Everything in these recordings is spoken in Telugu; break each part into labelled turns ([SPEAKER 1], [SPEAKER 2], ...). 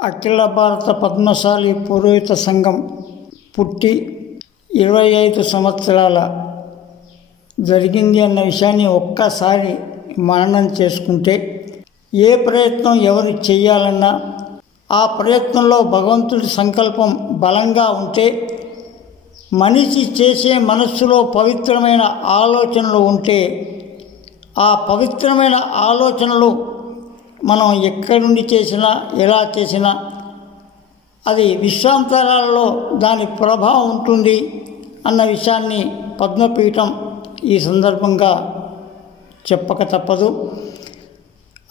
[SPEAKER 1] అఖిల భారత పద్మశాలి పురోహిత సంఘం పుట్టి ఇరవై ఐదు సంవత్సరాల జరిగింది అన్న విషయాన్ని ఒక్కసారి మననం చేసుకుంటే ఏ ప్రయత్నం ఎవరు చేయాలన్నా ఆ ప్రయత్నంలో భగవంతుడి సంకల్పం బలంగా ఉంటే మనిషి చేసే మనస్సులో పవిత్రమైన ఆలోచనలు ఉంటే ఆ పవిత్రమైన ఆలోచనలు మనం ఎక్కడి నుండి చేసినా ఎలా చేసినా అది విశ్వాంతరాలలో దాని ప్రభావం ఉంటుంది అన్న విషయాన్ని పద్మపీఠం ఈ సందర్భంగా చెప్పక తప్పదు.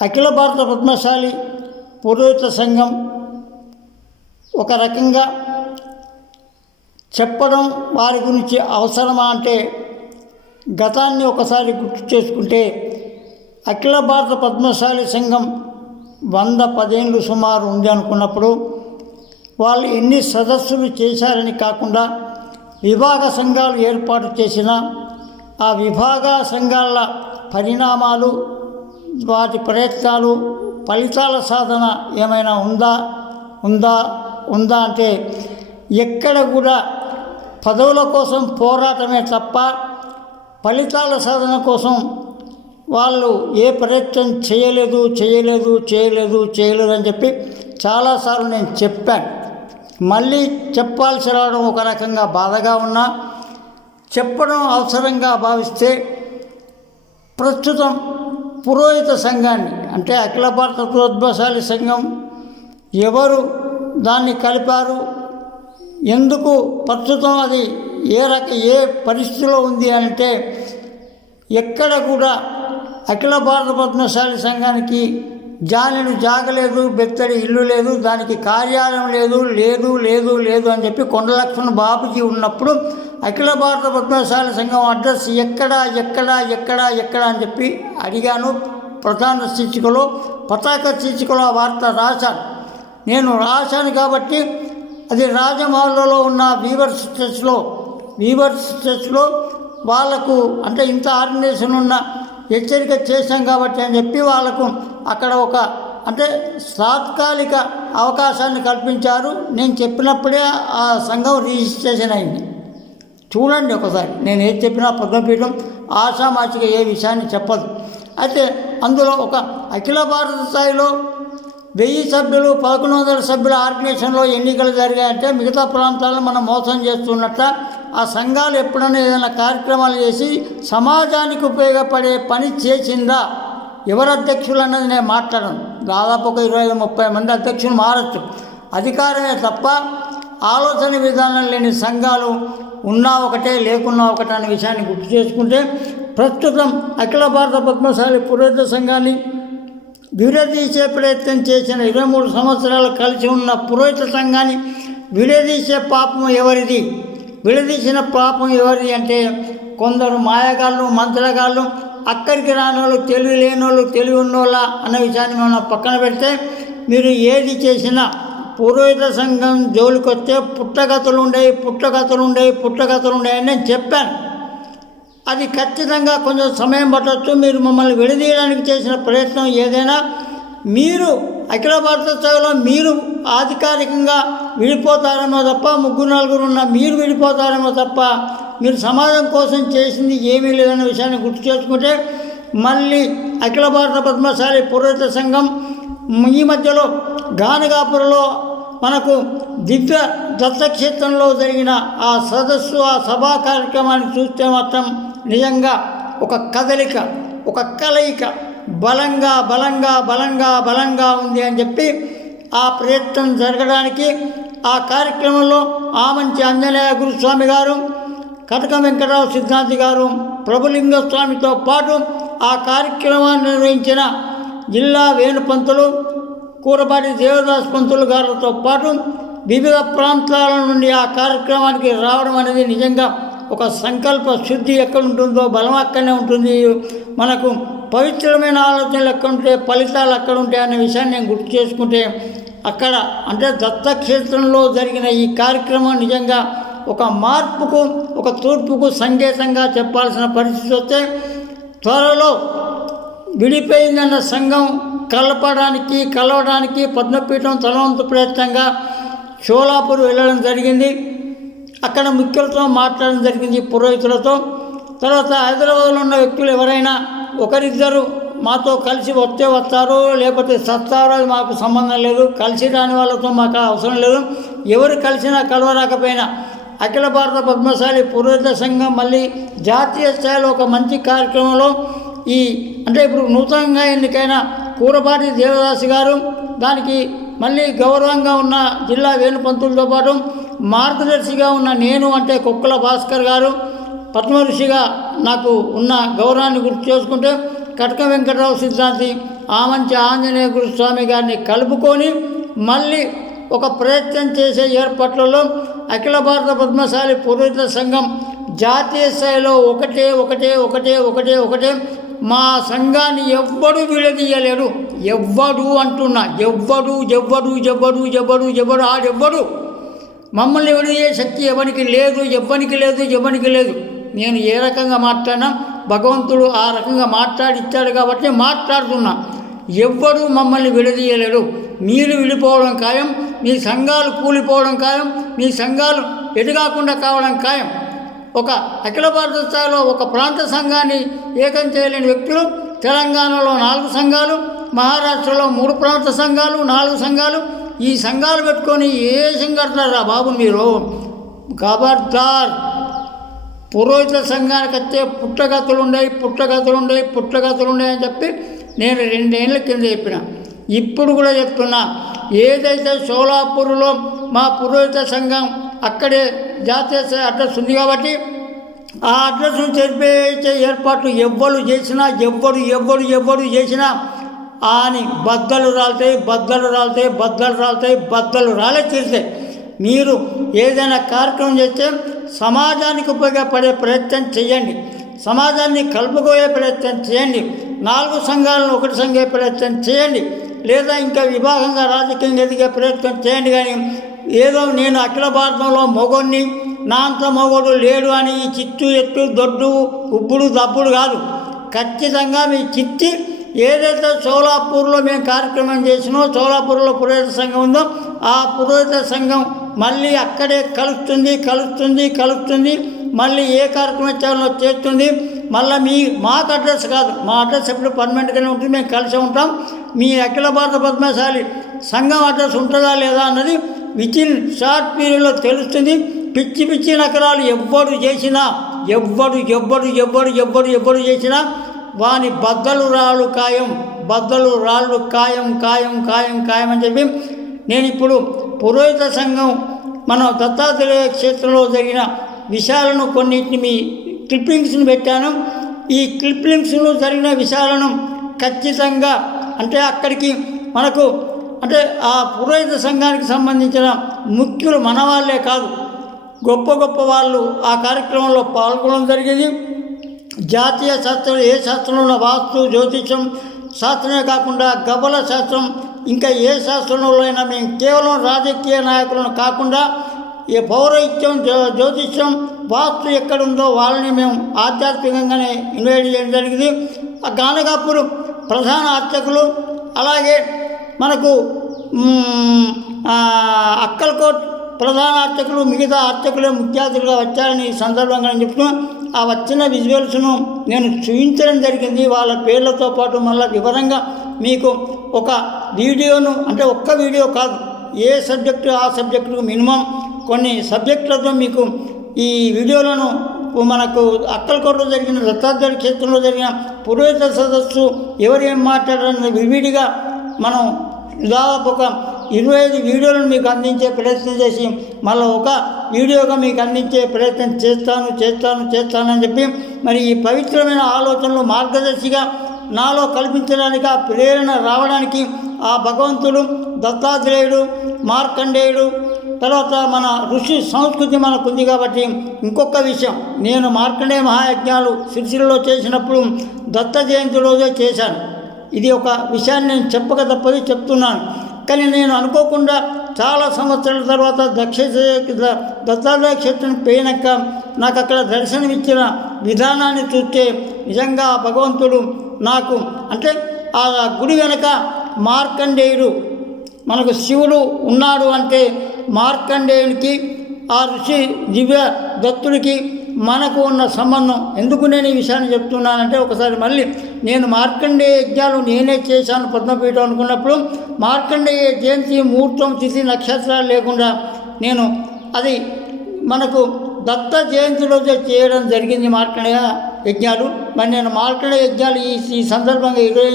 [SPEAKER 1] అఖిల భారత పద్మశాలి పురోహిత సంఘం ఒక రకంగా చెప్పడం వారి గురించి అవసరమా అంటే గతాన్ని ఒకసారి గుర్తు చేసుకుంటే అఖిల భారత పద్మశాలి సంఘం వంద పదేళ్ళు సుమారు ఉంది అనుకున్నప్పుడు వాళ్ళు ఎన్ని సదస్సులు చేశారని కాకుండా విభాగ సంఘాలు ఏర్పాటు చేసిన ఆ విభాగ సంఘాల పరిణామాలు వాటి ప్రయత్నాలు ఫలితాల సాధన ఏమైనా ఉందా ఉందా ఉందా అంటే ఎక్కడ కూడా పదవుల కోసం పోరాటమే తప్ప ఫలితాల సాధన కోసం వాళ్ళు ఏ ప్రయత్నం చేయలేదు చేయలేదు చేయలేదు చేయలేదు అని చెప్పి చాలాసార్లు నేను చెప్పాను. మళ్ళీ చెప్పాల్సి రావడం ఒక రకంగా బాధగా ఉన్నా చెప్పడం అవసరంగా భావిస్తే ప్రస్తుతం పురోహిత సంఘాన్ని అంటే అఖిల భారత ప్రోద్భశాలి సంఘం ఎవరు దాన్ని కలిపారు ఎందుకు ప్రస్తుతం అది ఏ రక ఏ పరిస్థితిలో ఉంది అంటే ఎక్కడ కూడా అఖిల భారత పద్మశాలి సంఘానికి జానెడు జాగలేదు బెత్తడి ఇల్లు లేదు దానికి కార్యాలయం లేదు లేదు లేదు లేదు అని చెప్పి కొండలక్ష్మణ బాబుజీ ఉన్నప్పుడు అఖిల భారత పద్మశాలి సంఘం అడ్రస్ ఎక్కడ ఎక్కడ ఎక్కడ ఎక్కడ అని చెప్పి అడిగాను. ప్రధాన శీర్షికలో పతాక శీర్షికలో ఆ వార్త రాశాను. నేను రాశాను కాబట్టి అది రాజమహల్లో ఉన్న వీవర్స్ చర్చ్లో వీవర్స్ చర్చ్లో వాళ్ళకు అంటే ఇంత ఆర్గనైజేషన్ ఉన్న హెచ్చరిక చేశాం కాబట్టి అని చెప్పి వాళ్ళకు అక్కడ ఒక అంటే తాత్కాలిక అవకాశాన్ని కల్పించారు. నేను చెప్పినప్పుడే ఆ సంఘం రిజిస్ట్రేషన్ అయింది. చూడండి ఒకసారి నేను ఏది చెప్పినా పద్మపీఠం ఆషామాషిగా ఏ విషయాన్ని చెప్పదు. అయితే అందులో ఒక అఖిల భారత స్థాయిలో వెయ్యి సభ్యులు పదకొండు వందల సభ్యుల ఆర్గనైజేషన్లో ఎన్నికలు జరిగాయంటే మిగతా ప్రాంతాలను మనం మోసం చేస్తున్నట్ట. ఆ సంఘాలు ఎప్పుడైనా ఏదైనా కార్యక్రమాలు చేసి సమాజానికి ఉపయోగపడే పని చేసిందా? ఎవరు అధ్యక్షులు అన్నది నేను మాట్లాడను. దాదాపు ఒక ఇరవై ముప్పై మంది అధ్యక్షులు మారచ్చు. అధికారమే తప్ప ఆలోచన విధానం లేని సంఘాలు ఉన్నా ఒకటే లేకున్నా ఒకటే అనే విషయాన్ని గుర్తు చేసుకుంటే ప్రస్తుతం అఖిల భారత పద్మశాలి పురోహిత సంఘాన్ని విడదీసే ప్రయత్నం చేసిన ఇరవై మూడు సంవత్సరాలు కలిసి ఉన్న పురోహిత సంఘాన్ని విడదీసే పాపం ఎవరిది? విడదీసిన పాపం ఎవరిది అంటే కొందరు మాయగాళ్ళు మంత్రగాళ్ళు అక్కడికి రానోళ్ళు తెలివి లేనోళ్ళు తెలివి ఉన్నోళ్ళ అన్న విషయాన్ని మనం పక్కన పెడితే మీరు ఏది చేసినా పురోహిత సంఘం జోలికొస్తే పుట్టగతలు పుట్టగతులు ఉండేవి పుట్టగతులు ఉండేవి పుట్టగతులు ఉండేవి నేను చెప్పాను. అది ఖచ్చితంగా కొంచెం సమయం పట్టవచ్చు మీరు మమ్మల్ని విడదీయడానికి చేసిన ప్రయత్నం ఏదైనా మీరు అఖిల భారత స్థాయిలో మీరు అధికారికంగా విడిపోతారేమో తప్ప ముగ్గురు నలుగురు ఉన్న మీరు విడిపోతారేమో తప్ప మీరు సమాజం కోసం చేసింది ఏమీ లేదన్న విషయాన్ని గుర్తు చేసుకుంటే మళ్ళీ అఖిల భారత పద్మశాలి పురోహిత సంఘం ఈ మధ్యలో గానగాపురలో మనకు దివ్య దత్తక్షేత్రంలో జరిగిన ఆ సదస్సు ఆ సభా కార్యక్రమాన్ని చూస్తే మాత్రం నిజంగా ఒక కదలిక ఒక కలయిక బలంగా బలంగా బలంగా బలంగా ఉంది అని చెప్పి ఆ ప్రయత్నం జరగడానికి ఆ కార్యక్రమంలో ఆమంచి ఆంజనేయ గురుస్వామి గారు కటక వెంకటరావు సిద్ధాంతి గారు ప్రభులింగస్వామితో పాటు ఆ కార్యక్రమాన్ని నిర్వహించిన జిల్లా వేణుపంతులు కూరపాటి దేవదాస్ పంతులు గారితో పాటు వివిధ ప్రాంతాల నుండి ఆ కార్యక్రమానికి రావడం అనేది నిజంగా ఒక సంకల్ప శుద్ధి ఎక్కడ ఉంటుందో బలం అక్కడనే ఉంటుంది. మనకు పవిత్రమైన ఆలోచనలు ఎక్కడ ఉంటే ఫలితాలు అక్కడ ఉంటాయి అనే విషయాన్ని నేను గుర్తు చేసుకుంటే అక్కడ అంటే దత్తక్షేత్రంలో జరిగిన ఈ కార్యక్రమం నిజంగా ఒక మార్పుకు ఒక తూర్పుకు సంకేతంగా చెప్పాల్సిన పరిస్థితి వస్తే త్వరలో విడిపోయిందన్న సంఘం కలపడానికి కలవడానికి పద్మపీఠం తలవంతు ప్రయత్నంగా షోలాపూర్ వెళ్ళడం జరిగింది. అక్కడ ముఖ్యులతో మాట్లాడడం జరిగింది పురోహితులతో. తర్వాత హైదరాబాద్లో ఉన్న వ్యక్తులు ఎవరైనా ఒకరిద్దరు మాతో కలిసి వస్తే వస్తారు లేకపోతే సత్తారో అది మాకు సంబంధం లేదు. కలిసి రాని వాళ్ళతో మాకు అవసరం లేదు. ఎవరు కలిసినా కలవరాకపోయినా అఖిల భారత పద్మశాలి పురోహిత సంఘం మళ్ళీ జాతీయ స్థాయిలో ఒక మంచి కార్యక్రమంలో ఈ అంటే ఇప్పుడు నూతనంగా ఎన్నికైన కూరపాటి దేవదాస్ గారు దానికి మళ్ళీ గౌరవంగా ఉన్న జిల్లా వేణుపంతులతో పాటు మార్గదర్శిగా ఉన్న నేను అంటే కుక్కల భాస్కర్ గారు పద్మఋషిగా నాకు ఉన్న గౌరవాన్ని గుర్తు చేసుకుంటే కటక వెంకటరావు సిద్ధాంతి ఆమంచి ఆంజనేయ గురుస్వామి గారిని కలుపుకొని మళ్ళీ ఒక ప్రయత్నం చేసే ఏర్పాట్లలో అఖిల భారత పద్మశాలి పురోహిత సంఘం జాతీయ స్థాయిలో ఒకటే ఒకటే ఒకటే ఒకటే ఒకటే మా సంఘాన్ని ఎవ్వడు విడదీయలేడు. ఎవ్వడు అంటున్నా ఎవ్వడు ఎవ్వడు ఎవ్వడు ఎవ్వడు ఎవ్వడు ఆడెవ్వడు. మమ్మల్ని వినియే శక్తి ఎవరికి లేదు ఎవ్వనికి లేదు ఎవ్వనికి లేదు. నేను ఏ రకంగా మాట్లాడినా భగవంతుడు ఆ రకంగా మాట్లాడిచ్చాడు కాబట్టి మాట్లాడుతున్నా. ఎవ్వరూ మమ్మల్ని విడదీయలేడు మీరు విడిపోవడం ఖాయం మీ సంఘాలు కూలిపోవడం ఖాయం మీ సంఘాలు ఎదుగాకుండా కావడం ఖాయం. ఒక అఖిల భారత స్థాయిలో ఒక ప్రాంత సంఘాన్ని ఏకం చేయలేని వ్యక్తులు తెలంగాణలో నాలుగు సంఘాలు మహారాష్ట్రలో మూడు ప్రాంత సంఘాలు నాలుగు సంఘాలు ఈ సంఘాలు పెట్టుకొని ఏ సంఘటనరా బాబు మీరు? ఖబర్దార్ పురోహిత సంఘానికి వచ్చే పుట్టగతులు ఉన్నాయి పుట్టగతులు ఉన్నాయి పుట్టగతులు ఉన్నాయి అని చెప్పి నేను రెండేళ్ళ కింద చెప్పిన. ఇప్పుడు కూడా చెప్తున్నా. ఏదైతే సోలాపూర్లో మా పురోహిత సంఘం అక్కడే జాతీయ అడ్రస్ ఉంది కాబట్టి ఆ అడ్రస్ను చెరిపేసే ఏర్పాట్లు ఎవ్వరు చేసినా ఎవ్వడు ఎవ్వడు ఎవ్వడు చేసినా అని బద్దలు రాలుతాయి బద్దలు రాలుతాయి బద్దలు రాలుతాయి బద్దలు రాలే తీరుతాయి. మీరు ఏదైనా కార్యక్రమం చేస్తే సమాజానికి ఉపయోగపడే ప్రయత్నం చేయండి. సమాజాన్ని కలుపుకోయే ప్రయత్నం చేయండి. నాలుగు సంఘాలను ఒకటి సంఘే ప్రయత్నం చేయండి. లేదా ఇంకా విభాగంగా రాజకీయంగా ఎదిగే ప్రయత్నం చేయండి కానీ ఏదో నేను అఖిల భారతంలో మొగోడిని నాంత మొగోడు లేడు అని ఈ చిత్తు ఎత్తు దొడ్డు ఉబ్బుడు దబ్బుడు కాదు. ఖచ్చితంగా మీ చిత్తి ఏదైతే సోలాపూర్లో మేము కార్యక్రమం చేసినో సోలాపూర్లో పురోహిత సంఘం ఉందో ఆ పురోహిత సంఘం మళ్ళీ అక్కడే కలుస్తుంది కలుస్తుంది కలుస్తుంది మళ్ళీ ఏ కార్యక్రమం చేయాలో చేస్తుంది. మళ్ళీ మీ మాకు అడ్రస్ కాదు. మా అడ్రస్ ఎప్పుడు పర్మనెంట్గానే ఉంటుంది మేము కలిసి ఉంటాం. మీ అఖిల భారత పద్మశాలి సంఘం అడ్రస్ ఉంటుందా లేదా అన్నది వితిన్ షార్ట్ పీరియడ్లో తెలుస్తుంది. పిచ్చి పిచ్చి నకరాలు ఎవ్వడు చేసినా ఎవ్వడు ఎవ్వడు ఎవ్వడు ఎవ్వడు ఎవ్వడు చేసినా వాని బద్దలు రాళ్ళు ఖాయం బద్దలు రాళ్ళు ఖాయం ఖాయం ఖాయం ఖాయం అని చెప్పి నేను ఇప్పుడు పురోహిత సంఘం మన దత్తాత్రేయ క్షేత్రంలో జరిగిన విషయాలను కొన్నిటిని మీ క్లిప్పింగ్స్ని పెట్టాను. ఈ క్లిప్పింగ్స్లో జరిగిన విషయాలను ఖచ్చితంగా అంటే అక్కడికి మనకు అంటే ఆ పురోహిత సంఘానికి సంబంధించిన ముఖ్యులు మన వాళ్ళే కాదు గొప్ప గొప్ప వాళ్ళు ఆ కార్యక్రమంలో పాల్గొనడం జరిగింది. జాతీయ శాస్త్రం ఏ శాస్త్రంలో ఉన్న వాస్తు జ్యోతిషం శాస్త్రమే కాకుండా గబల శాస్త్రం ఇంకా ఏ శాస్త్రంలో అయినా మేము కేవలం రాజకీయ నాయకులను కాకుండా ఈ పౌరహిత్యం జ్యో జ్యోతిష్యం వాస్తు ఎక్కడుందో వాళ్ళని మేము ఆధ్యాత్మికంగానే ఇన్వైట్ చేయడం జరిగింది. ఆ గానగాపూర్ ప్రధాన అర్చకులు అలాగే మనకు అక్కల్కోట్ ప్రధాన అర్చకులు మిగతా అర్చకులే ముఖ్య అతిథులుగా వచ్చారని ఈ సందర్భంగా నేను చెప్తున్నాను ఆ వచ్చిన విజువల్స్ను నేను చూపించడం జరిగింది. వాళ్ళ పేర్లతో పాటు మళ్ళీ వివరంగా మీకు ఒక వీడియోను అంటే ఒక్క వీడియో కాదు ఏ సబ్జెక్టు ఆ సబ్జెక్టుకు మినిమం కొన్ని సబ్జెక్టులతో మీకు ఈ వీడియోలను మనకు అక్కలకోటలో జరిగిన దత్తాత్రేయ క్షేత్రంలో జరిగిన పురోహిత సదస్సు ఎవరు ఏం మాట్లాడారని విడివిడిగా మనం దాదాపు ఒక ఇరవై ఐదు వీడియోలను మీకు అందించే ప్రయత్నం చేసి మళ్ళీ ఒక వీడియోగా మీకు అందించే ప్రయత్నం చేస్తాను చేస్తాను చేస్తానని చెప్పి మరి ఈ పవిత్రమైన ఆలోచనలు మార్గదర్శిగా నాలో కల్పించడానికి ఆ ప్రేరణ రావడానికి ఆ భగవంతుడు దత్తాత్రేయుడు మార్కండేయుడు తర్వాత మన ఋషి సంస్కృతి మనకు ఉంది కాబట్టి ఇంకొక విషయం. నేను మార్కండేయ మహాయజ్ఞాలు సిరిసిల్లో చేసినప్పుడు దత్త జయంతి రోజే చేశాను. ఇది ఒక విషయాన్ని నేను చెప్పక తప్పది చెప్తున్నాను. కానీ నేను అనుకోకుండా చాలా సంవత్సరాల తర్వాత దక్ష దత్తాత్రేయ క్షేత్రం పోయినాక నాకు అక్కడ దర్శనమిచ్చిన విధానాన్ని చూస్తే నిజంగా భగవంతుడు నాకు అంటే ఆ గుడి వెనక మార్కండేయుడు మనకు శివుడు ఉన్నాడు అంటే మార్కండేయునికి ఆ ఋషి దివ్య దత్తుడికి మనకు ఉన్న సంబంధం. ఎందుకు నేను ఈ విషయాన్ని చెప్తున్నానంటే ఒకసారి మళ్ళీ నేను మార్కండేయ యజ్ఞాలు నేనే చేశాను పద్మపీఠం అనుకున్నప్పుడు మార్కండేయ జయంతి ముహూర్తం తిథి నక్షత్రాలు లేకుండా నేను అది మనకు దత్త జయంతి రోజు చేయడం జరిగింది మార్కండేయ యజ్ఞాలు. మరి నేను మార్కండేయ యజ్ఞాలు ఈ ఈ సందర్భంగా ఇరవై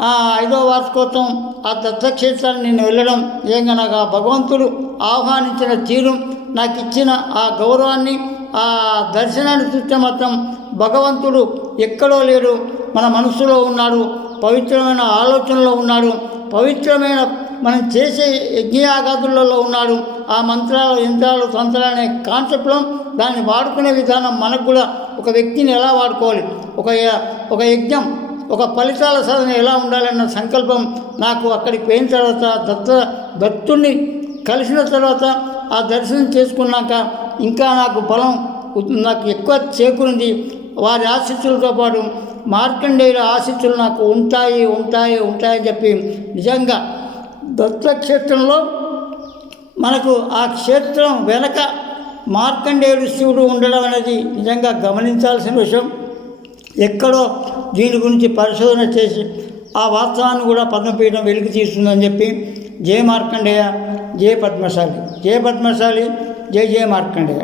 [SPEAKER 1] ఆ, ఐదో వార్షికోత్సవం ఆ దత్తక్షేత్రాన్ని నేను వెళ్ళడం ఏంగా నాకు ఆ భగవంతుడు ఆహ్వానించిన తీరు నాకు ఇచ్చిన ఆ గౌరవాన్ని ఆ దర్శనాన్ని చూస్తే మాత్రం భగవంతుడు ఎక్కడో లేడు. మన మనసులో ఉన్నాడు. పవిత్రమైన ఆలోచనలో ఉన్నాడు. పవిత్రమైన మనం చేసే యజ్ఞయాగాదులలో ఉన్నాడు. ఆ మంత్రాలు యంత్రాలు తంత్రాలు అనే కాన్సెప్ట్లో దాన్ని వాడుకునే విధానం మనకు కూడా ఒక వ్యక్తిని ఎలా వాడుకోవాలి? ఒక ఒక యజ్ఞం ఒక ఫలితాల సాధన ఎలా ఉండాలన్న సంకల్పం నాకు అక్కడికి పోయిన తర్వాత దత్త దత్తుణ్ణి కలిసిన తర్వాత ఆ దర్శనం చేసుకున్నాక ఇంకా నాకు బలం నాకు ఎక్కువ చేకూరింది. వారి ఆశీస్సులతో పాటు మార్కండేయుల ఆశీస్సులు నాకు ఉంటాయి ఉంటాయి ఉంటాయని చెప్పి నిజంగా దత్తక్షేత్రంలో మనకు ఆ క్షేత్రం వెనక మార్కండేయుడు శివుడు ఉండడం అనేది నిజంగా గమనించాల్సిన విషయం. ఎక్కడో దీని గురించి పరిశోధన చేసి ఆ వాస్తవాన్ని కూడా పద్మపీఠం వెలికి తీస్తుందని చెప్పి జయ మార్కండేయ జయ పద్మశాలి జయ పద్మశాలి జయ జయ మార్కండేయ